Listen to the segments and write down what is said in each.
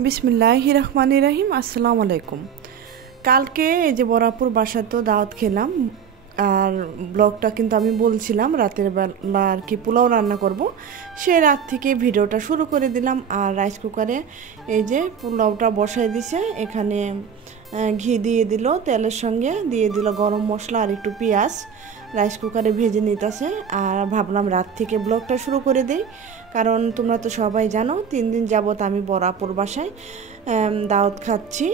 বিসমিল্লাহির রহমানির রহিম। আসসালামু আলাইকুম। কালকে এই যে বরাপুর বাসায় তো দাওয়াত খেলাম, আর ব্লগটা কিন্তু আমি বলছিলাম রাতের বেলা আর কি পোলাও রান্না করব, সেই রাত থেকে ভিডিওটা শুরু করে দিলাম। আর রাইস কুকারে এই যে পোলাওটা বসাই দিছে, এখানে ঘি দিয়ে দিল, তেলের সঙ্গে দিয়ে দিল গরম মশলা আর একটু পেঁয়াজ, রাইস কুকারে ভেজে নিতেছে। আর ভাবলাম রাত থেকে ব্লগটা শুরু করে দিই, কারণ তোমরা তো সবাই জানো 3 দিন যাবত আমি বরাপুর বাসায় দাওয়াত খাচ্ছি,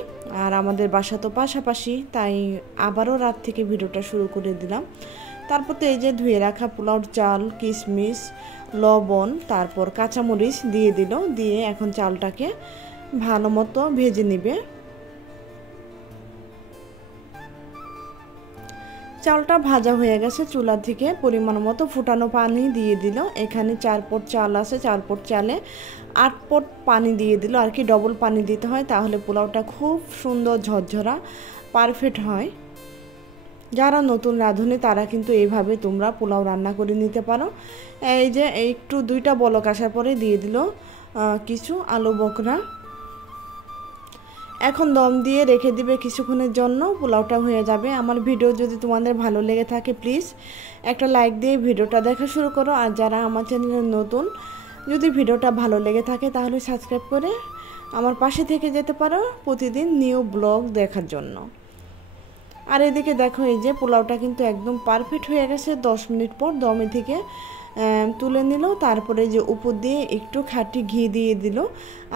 আর আমাদের বাসা তো পাশাপাশি, তাই আবারও রাত থেকে ভিডিওটা শুরু করে দিলাম। তারপর তো এই যে ধুয়ে রাখা পোলাওর চাল, কিশমিশ, লবণ, তারপর কাঁচামরিচ দিয়ে দিল, দিয়ে এখন চালটাকে ভালো মতো ভেজে নিবে। চালটা ভাজা হয়ে গেছে, চুলা থেকে পরিমাণ মতো ফুটানো পানি দিয়ে দিল। এখানে 4 পট চাল আছে, 4 পট চালে 8 পট পানি দিয়ে দিল, আর কি ডবল পানি দিতে হয়, তাহলে পোলাওটা খুব সুন্দর ঝরঝরা পারফেক্ট হয়। যারা নতুন রাঁধুনি তারা কিন্তু এইভাবে তোমরা পোলাও রান্না করে নিতে পারো। এই যে একটু 2টা বলক আসার পরে দিয়ে দিল কিছু আলু বকরা। এখন দম দিয়ে রেখে দিবে কিছুক্ষণের জন্য, পোলাওটা হয়ে যাবে। আমার ভিডিও যদি তোমাদের ভালো লেগে থাকে প্লিজ একটা লাইক দিয়ে ভিডিওটা দেখা শুরু করো, আর যারা আমার চ্যানেলে নতুন, যদি ভিডিওটা ভালো লেগে থাকে তাহলে সাবস্ক্রাইব করে আমার পাশে থেকে যেতে পারো প্রতিদিন নিউ ব্লগ দেখার জন্য। আর এদিকে দেখো এই যে পোলাওটা কিন্তু একদম পারফেক্ট হয়ে গেছে। 10 মিনিট পর দমে থেকে তুলে নিল, তারপরে যে উপর দিয়ে একটু খাঁটি ঘি দিয়ে দিল,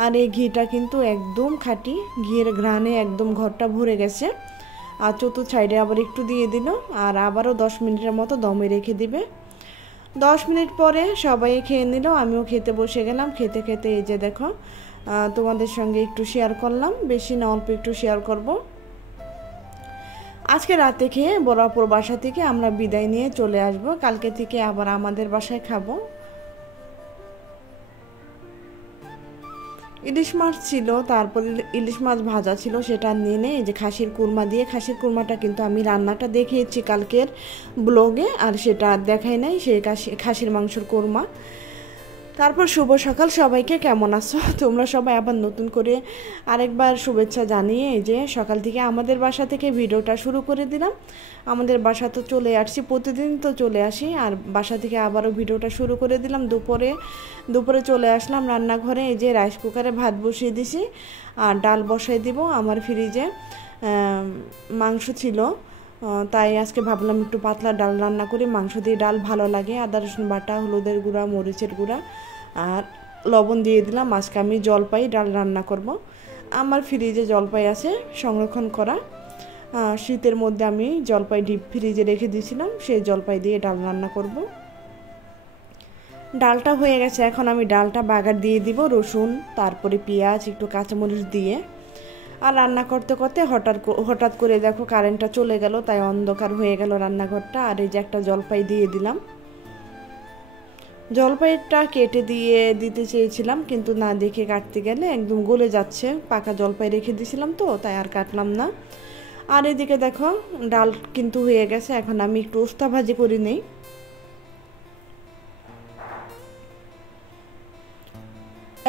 আর এই ঘিটা কিন্তু একদম খাঁটি, ঘিয়ের ঘ্রাণে একদম ঘরটা ভরে গেছে। আর চতুর্থ সাইডে আবার একটু দিয়ে দিল, আর আবারও 10 মিনিটের মতো দমে রেখে দিবে। 10 মিনিট পরে সবাই খেয়ে নিল, আমিও খেতে বসে গেলাম। খেতে খেতে এই যে দেখো তোমাদের সঙ্গে একটু শেয়ার করলাম, বেশি না অল্প একটু শেয়ার করব। আজকে রাতে খেয়ে বরাপুর বাসা থেকে আমরা বিদায় নিয়ে চলে আসব, কালকে থেকে আবার আমাদের বাসায় খাবো। ইলিশ মাছ ছিল, তারপর ইলিশ মাছ ভাজা ছিল, সেটা নিয়ে নেই এই যে খাসির কুরমা দিয়ে। খাসির কুরমাটা কিন্তু আমি রান্নাটা দেখিয়েছি কালকের ব্লগে, আর সেটা দেখাই নাই, সেই খাসির মাংসের কুরমা। তারপর শুভ সকাল সবাইকে, কেমন আছো তোমরা সবাই? আবার নতুন করে আরেকবার শুভেচ্ছা জানিয়ে এই যে সকাল থেকে আমাদের বাসা থেকে ভিডিওটা শুরু করে দিলাম। আমাদের বাসা তো চলে আসছি, প্রতিদিন তো চলে আসি, আর বাসা থেকে আবারও ভিডিওটা শুরু করে দিলাম। দুপুরে চলে আসলাম রান্নাঘরে, এই যে রাইস কুকারে ভাত বসিয়ে দিছি, আর ডাল বসাই দিব। আমার ফ্রিজে মাংস ছিল, তাই আজকে ভাবলাম একটু পাতলা ডাল রান্না করি, মাংস দিয়ে ডাল ভালো লাগে। আদা রসুন বাটা, হলুদের গুঁড়া, মরিচের গুঁড়া আর লবণ দিয়ে দিলাম। আজকে আমি জলপাই ডাল রান্না করব। আমার ফ্রিজে জলপাই আছে সংরক্ষণ করা, শীতের মধ্যে আমি জলপাই ডিপ ফ্রিজে রেখে দিয়েছিলাম, সেই জলপাই দিয়ে ডাল রান্না করব। ডালটা হয়ে গেছে, এখন আমি ডালটা বাগার দিয়ে দিব, রসুন, তারপরে পেঁয়াজ, একটু কাঁচামরিচ দিয়ে। আর রান্না করতে করতে হঠাৎ করে দেখো কারেন্টটা চলে গেল, তাই অন্ধকার হয়ে গেল রান্নাঘরটা। আর এই যে একটা জলপাই দিয়ে দিলাম। জলপাইটা কেটে দিয়ে দিতে চেয়েছিলাম, কিন্তু না দেখে কাটতে গেলে একদম গলে যাচ্ছে, পাকা জলপাই রেখে দিয়েছিলাম তো, তাই আর কাটলাম না। আর এদিকে দেখো ডাল কিন্তু হয়ে গেছে, এখন আমি একটু উস্তা ভাজি করে নিই।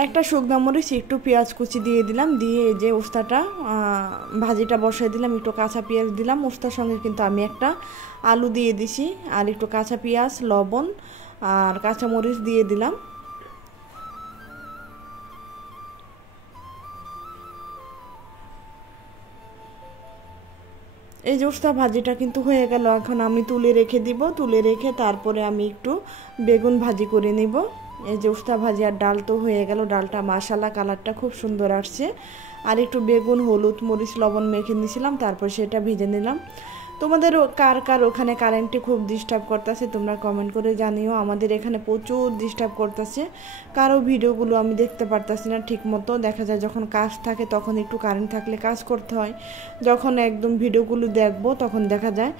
একটা শুকনো মরিচ, একটু পেঁয়াজ কুচি দিয়ে দিলাম, দিয়ে এই যে উস্তাটা ভাজিটা বসাই দিলাম, একটু কাঁচা পেঁয়াজ দিলাম। উস্তার সঙ্গে কিন্তু আমি একটা আলু দিয়ে দিছি, আর একটু কাঁচা পেঁয়াজ, লবণ আর কাঁচা মরিচ দিয়ে দিলাম। এই যে উস্তা ভাজিটা কিন্তু হয়ে গেল, এখন আমি তুলে রেখে দিব। তুলে রেখে তারপরে আমি একটু বেগুন ভাজি করে নিব। এই যে উস্তা ভাজি আর ডাল তো হয়ে গেল, ডালটা মাশাআল্লাহ কালারটা খুব সুন্দর আসছে। আর একটু বেগুন, হলুদ, মরিচ, লবণ মেখে নিয়েছিলাম, তারপর সেটা ভেজে নিলাম। তোমাদের কার ওখানে কারেন্টে খুব ডিস্টার্ব করতেছে তোমরা কমেন্ট করে জানিও। আমাদের এখানে প্রচুর ডিস্টার্ব করতেছে, কারো ভিডিওগুলো আমি দেখতে পারতাছি না ঠিক মতো। দেখা যায় যখন কাজ থাকে তখন একটু কারেন্ট থাকলে কাজ করতে হয়, যখন একদম ভিডিওগুলো দেখবো তখন দেখা যায়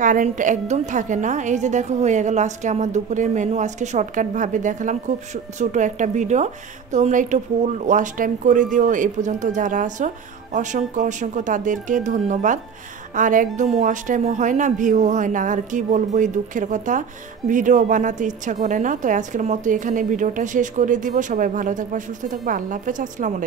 কারেন্ট একদম থাকে না। এই যে দেখো হয়ে গেল আজকে আমার দুপুরের মেনু। আজকে শর্টকাটভাবে দেখালাম, খুব ছোটো একটা ভিডিও, তোমরা একটু ফুল ওয়াচ টাইম করে দিও। এ পর্যন্ত যারা আছো অসংখ্য তাদেরকে ধন্যবাদ। আর একদম ওয়াচ টাইমও হয় না, ভিউও হয় না, আর কি বলবো এই দুঃখের কথা, ভিডিও বানাতে ইচ্ছা করে না। তো আজকের মতো এখানে ভিডিওটা শেষ করে দিব। সবাই ভালো থাকবা, সুস্থ থাকবা, আল্লাহ হাফেজ, আসসালামু আলাইকুম।